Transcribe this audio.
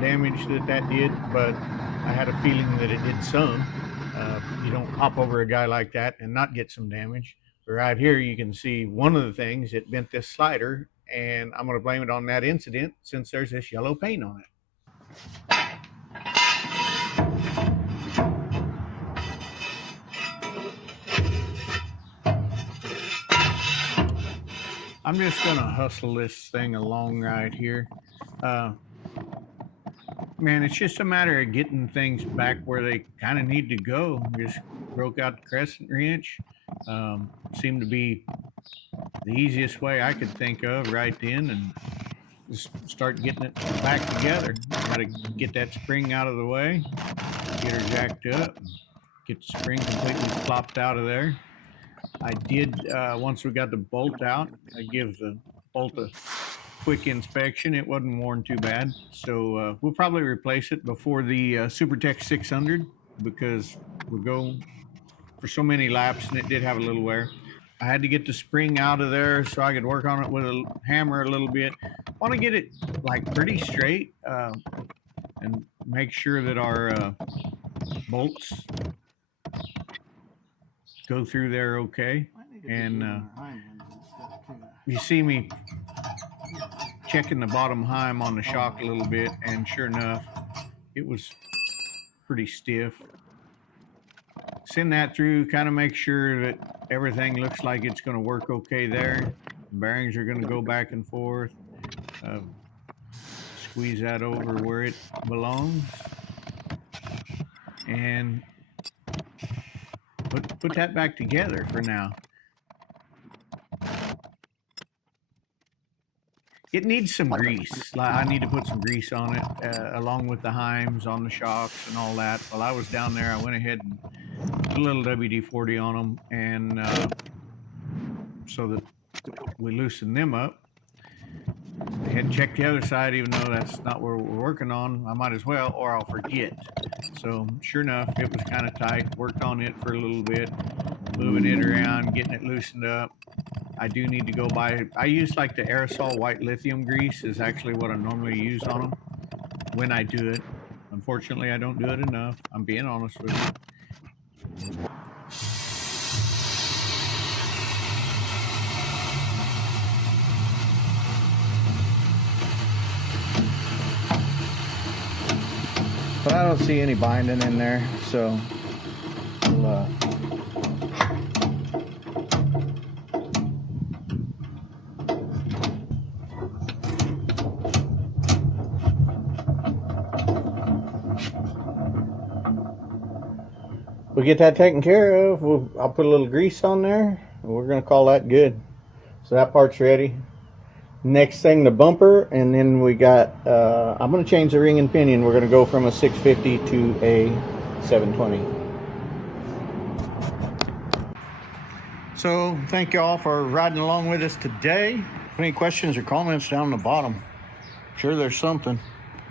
damage that did, but I had a feeling that it did some. You don't hop over a guy like that and not get some damage. But right here, you can see one of the things that bent this slider, and I'm going to blame it on that incident since there's this yellow paint on it. I'm just going to hustle this thing along right here. Man, it's just a matter of getting things back where they kind of need to go. Just broke out the crescent wrench. Seemed to be the easiest way I could think of right then, and just start getting it back together. Got to get that spring out of the way, get her jacked up, get the spring completely flopped out of there. I did, once we got the bolt out, I give the bolt a quick inspection. It wasn't worn too bad. So we'll probably replace it before the SuperTech 600 because we'll go for so many laps and it did have a little wear. I had to get the spring out of there so I could work on it with a hammer a little bit. I want to get it like pretty straight and make sure that our bolts go through there okay. And you see me checking the bottom heim on the shock a little bit, and sure enough, it was pretty stiff. Send that through, kind of make sure that everything looks like it's going to work okay there. The bearings are going to go back and forth. Squeeze that over where it belongs. And put that back together for now. It needs some grease. I need to put some grease on it, along with the heims on the shocks and all that. While I was down there, I went ahead and put a little WD-40 on them, and so that we loosen them up. I had to check the other side, even though that's not where we're working on. I might as well, or I'll forget. So sure enough, it was kind of tight. Worked on it for a little bit, moving it around, getting it loosened up. I do need to go buy, I use like the aerosol white lithium grease is actually what I normally use on them when I do it. Unfortunately, I don't do it enough. I'm being honest with you. But I don't see any binding in there, so we'll get that taken care of. I'll put a little grease on there, and we're going to call that good. So that part's ready. Next thing, the bumper, and then we got, I'm going to change the ring and pinion. We're going to go from a 650 to a 720. So thank you all for riding along with us today. Any questions or comments down the bottom? Sure, there's something.